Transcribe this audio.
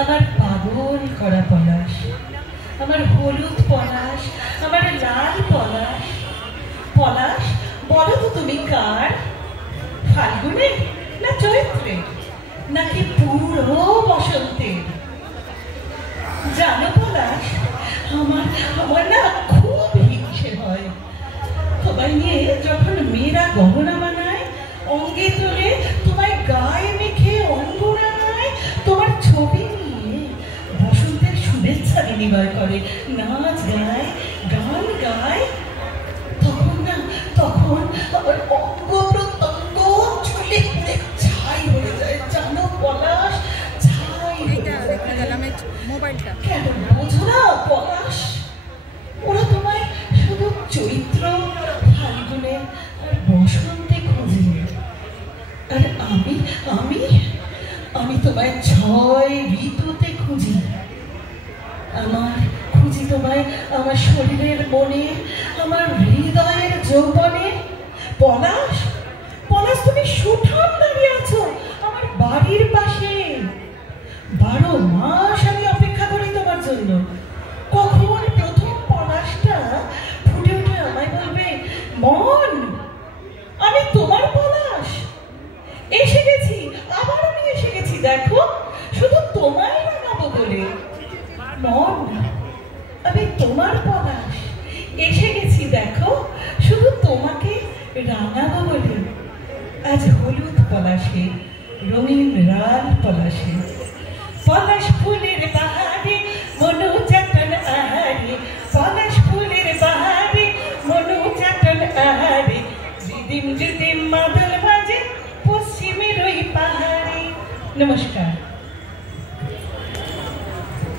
আমার পাগল করা পলাশ, আমার হলুদ পলাশ, আমার লাল পলাশ। পলাশ বলো তো তুমি কার? ফাল্গুনে না চৈত্রে নাকি পুরো বসন্তের? জানো পলাশ, আমার আমার না খুব হিংসে হয় তোমায় নিয়ে। যখন মেয়েরা গহনা বানায়, অঙ্গে তোলে, তোমায় গায়ে মেখে অঙ্গরায়, তোমার ছবি নিয়ে বসন্তের শুভেচ্ছা বিনিময় করে, নাচ গায়, গান গায়, তখন না তখন আমার অঙ্গ প্রত্যঙ্গ চুলে পুড়ে ছাই হয়ে যায়। জানো পলাশ, ছাই হয়ে যায়। কেন বোঝো না পলাশ? ওরা তোমায় শুধু চৈত্র ফাল্গুনে আর বসন্তে খোঁজে, আর আমি আমি আমি তোমায় 6 ঋতুতে খুঁজি। খুঁজি তোমায় আমার শরীরের মনে, আমার হৃদয়ের যৌবনে। পলাশ, পলাশ তুমি সুঠাম দাঁড়িয়ে আছো আমার বাড়ির পাশে। 12 মাস আমি অপেক্ষা করি তোমার জন্য। কখন প্রথম পলাশটা ফুটে উঠে আমায় বলবে, মন আমি তোমার পলাশ, এসে গেছি, আবার আমি এসে গেছি, দেখো শুধু তোমায় রাঙাবো বলে। মন আমি তোমার পলাশ, এসে গেছি, দেখো শুধু তোমাকে রাঙাবো বলে। আজ হলুদ পলাশে, রঙিন লাল পলাশে, পলাশ ফুলের বাহারে মনো চাটন আহারে, পলাশ ফুলের বাহারে মনো চাটন আহারে, রিদিম রিদিম মাদল বাজে পশ্চিমের ওই পাহাড়ে। নমস্কার।